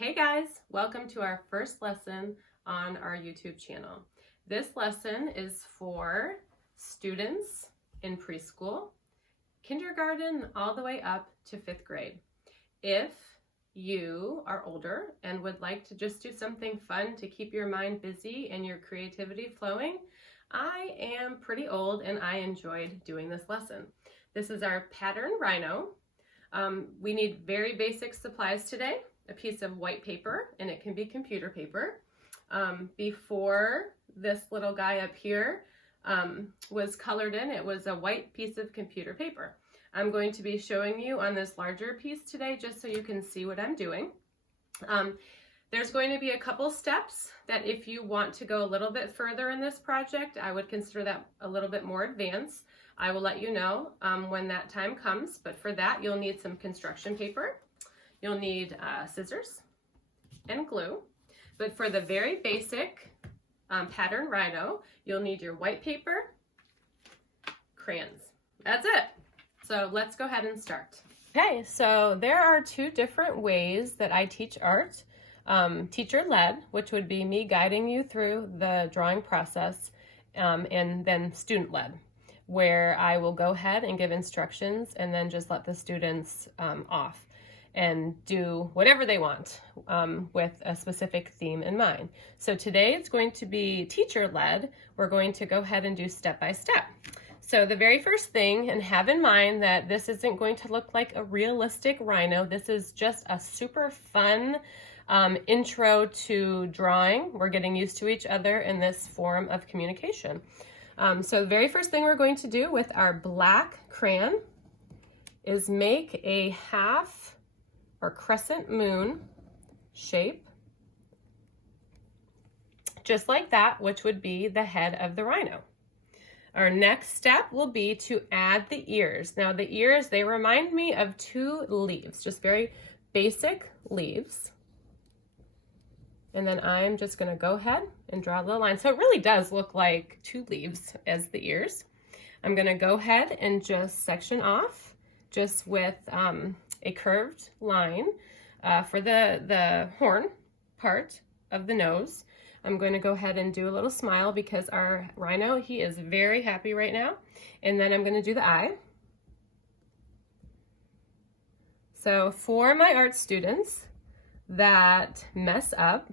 Hey guys, welcome to our first lesson on our YouTube channel. This lesson is for students in preschool, kindergarten, all the way up to 5th grade. If you are older and would like to just do something fun to keep your mind busy and your creativity flowing, I am pretty old and I enjoyed doing this lesson. This is our pattern Rhino. We need very basic supplies today. A piece of white paper, and it can be computer paper. Before this little guy up here was colored in, it was a white piece of computer paper. I'm going to be showing you on this larger piece today just so you can see what I'm doing. There's going to be a couple steps that if you want to go a little bit further in this project, I would consider that a little bit more advanced. I will let you know when that time comes, but for that you'll need some construction paper. You'll need scissors and glue, but for the very basic pattern Rhino, you'll need your white paper, crayons. That's it. So let's go ahead and start. Okay, so there are two different ways that I teach art. Teacher-led, which would be me guiding you through the drawing process, and then student-led, where I will go ahead and give instructions and then just let the students off and do whatever they want with a specific theme in mind. So today it's going to be teacher-led. We're going to go ahead and do step-by-step. So the very first thing, and have in mind that this isn't going to look like a realistic rhino. This is just a super fun intro to drawing. We're getting used to each other in this form of communication. So the very first thing we're going to do with our black crayon is make a half or crescent moon shape, just like that, which would be the head of the rhino. Our next step will be to add the ears. Now the ears, they remind me of two leaves, just very basic leaves. And then I'm just gonna go ahead and draw a little line. So it really does look like two leaves as the ears. I'm gonna go ahead and just section off just with a curved line for the horn part of the nose. I'm going to go ahead and do a little smile because our rhino, he is very happy right now. And then I'm going to do the eye. So for my art students that mess up,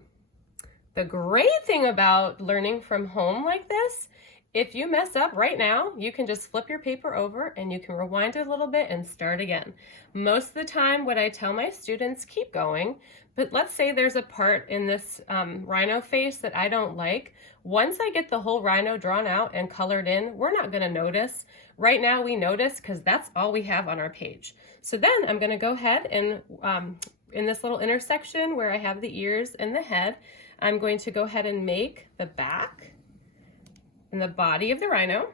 the great thing about learning from home like this, if you mess up right now, you can just flip your paper over and you can rewind it a little bit and start again. Most of the time, what I tell my students, keep going, but let's say there's a part in this rhino face that I don't like. Once I get the whole rhino drawn out and colored in, we're not gonna notice. Right now we notice because that's all we have on our page. So then I'm gonna go ahead and in this little intersection where I have the ears and the head, I'm going to go ahead and make the back and the body of the rhino.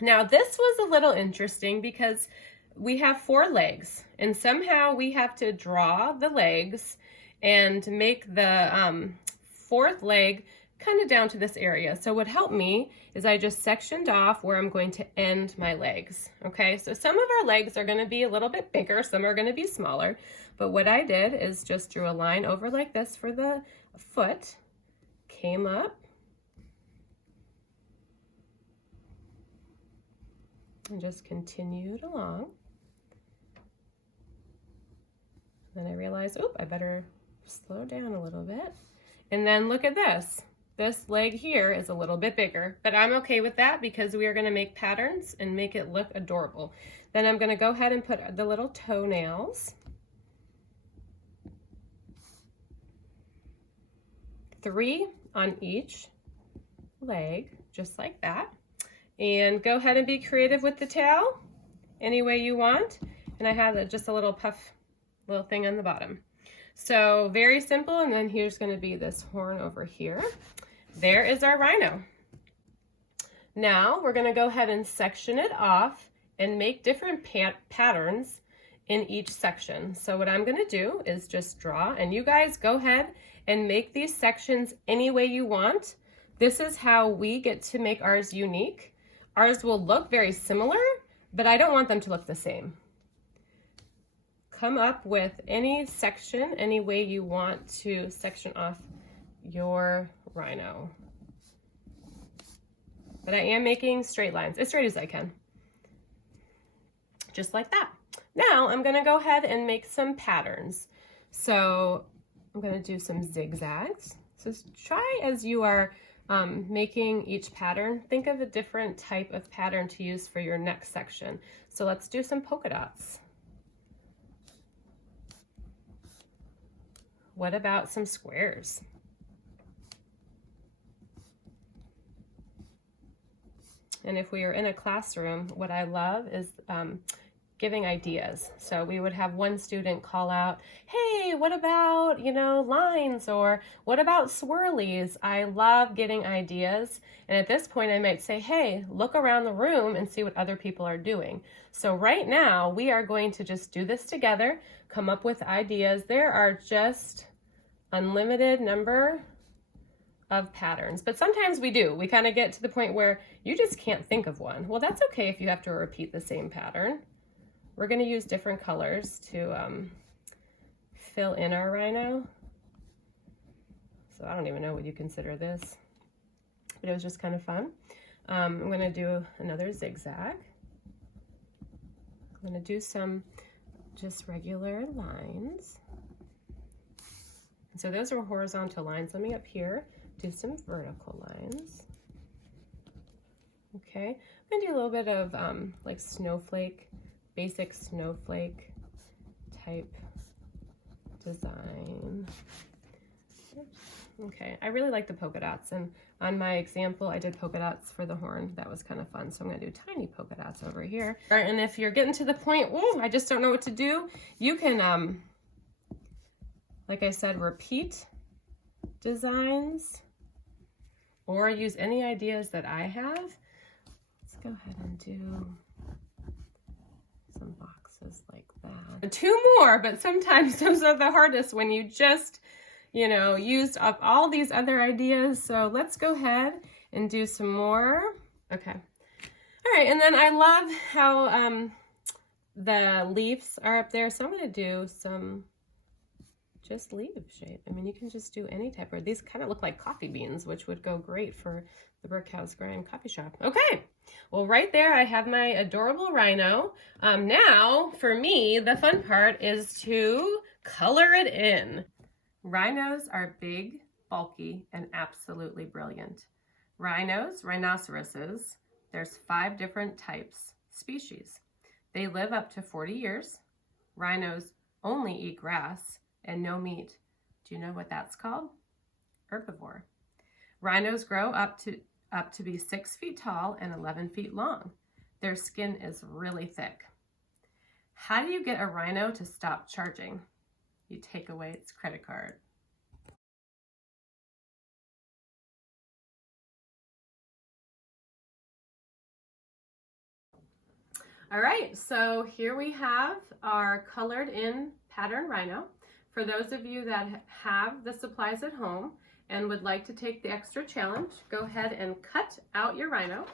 Now this was a little interesting because we have 4 legs and somehow we have to draw the legs and make the 4th leg kind of down to this area. So what helped me is I just sectioned off where I'm going to end my legs. Okay, so some of our legs are going to be a little bit bigger, some are going to be smaller, but what I did is just drew a line over like this for the foot, came up, and just continued along. Then I realized, oop, I better slow down a little bit. And then look at this. This leg here is a little bit bigger, but I'm okay with that because we are gonna make patterns and make it look adorable. Then I'm gonna go ahead and put the little toenails. 3 on each leg, just like that. And go ahead and be creative with the tail any way you want. And I have just a little puff, little thing on the bottom. So very simple. And then here's going to be this horn over here. There is our rhino. Now we're going to go ahead and section it off and make different patterns in each section. So what I'm going to do is just draw, and you guys go ahead and make these sections any way you want. This is how we get to make ours unique. Ours will look very similar, but I don't want them to look the same. come up with any section, any way you want to section off your rhino. But I am making straight lines, as straight as I can. Just like that. Now I'm gonna go ahead and make some patterns. So I'm gonna do some zigzags. So try as you are making each pattern, think of a different type of pattern to use for your next section. So let's do some polka dots. What about some squares? And if we are in a classroom, what I love is giving ideas. So we would have one student call out, hey, what about, lines, or what about swirlies? I love getting ideas. And at this point I might say, hey, look around the room and see what other people are doing. So right now we are going to just do this together, come up with ideas. There are just unlimited number of patterns, but sometimes we kind of get to the point where you just can't think of one. Well, that's okay if you have to repeat the same pattern. We're going to use different colors to fill in our rhino. So I don't even know what you consider this, but it was just kind of fun. I'm going to do another zigzag. I'm going to do some just regular lines. So those are horizontal lines. Let me up here do some vertical lines. Okay, I'm going to do a little bit of like snowflake, basic snowflake type design. Okay, I really like the polka dots, and on my example I did polka dots for the horn. That was kind of fun, so I'm going to do tiny polka dots over here. All right, and if you're getting to the point, oh, I just don't know what to do, you can like I said, repeat designs or use any ideas that I have. Let's go ahead and do some boxes like that. Two more, but sometimes those are the hardest when you just, used up all these other ideas. So let's go ahead and do some more. Okay. All right, and then I love how the leaves are up there. So I'm going to do some just leaf shape. I mean, you can just do any type of, these kind of look like coffee beans, which would go great for the Brickhouse Grind coffee shop. Okay, well, right there I have my adorable rhino. Now, for me, the fun part is to color it in. Rhinos are big, bulky, and absolutely brilliant. Rhinos, rhinoceroses, there's 5 different types, species. They live up to 40 years. Rhinos only eat grass and no meat. Do you know what that's called? Herbivore. Rhinos grow up to be 6 feet tall and 11 feet long. Their skin is really thick. How do you get a rhino to stop charging? You take away its credit card. All right, so here we have our colored in pattern rhino. For those of you that have the supplies at home and would like to take the extra challenge, go ahead and cut out your rhino,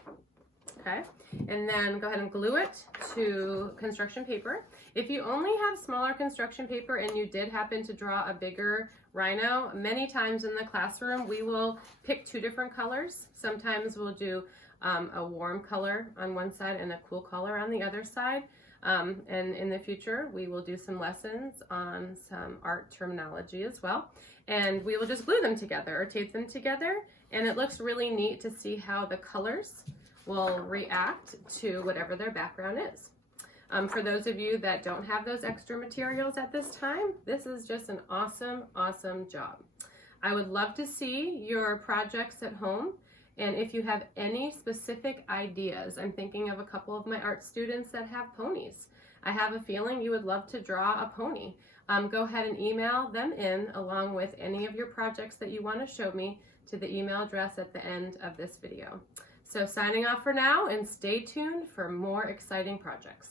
okay? And then go ahead and glue it to construction paper. If you only have smaller construction paper and you did happen to draw a bigger rhino, many times in the classroom we will pick 2 different colors. Sometimes we'll do a warm color on one side and a cool color on the other side. And in the future, we will do some lessons on some art terminology as well. And we will just glue them together or tape them together. And it looks really neat to see how the colors will react to whatever their background is. For those of you that don't have those extra materials at this time, this is just an awesome, awesome job. I would love to see your projects at home. And if you have any specific ideas, I'm thinking of a couple of my art students that have ponies. I have a feeling you would love to draw a pony. Go ahead and email them in along with any of your projects that you want to show me to the email address at the end of this video. So signing off for now, and stay tuned for more exciting projects.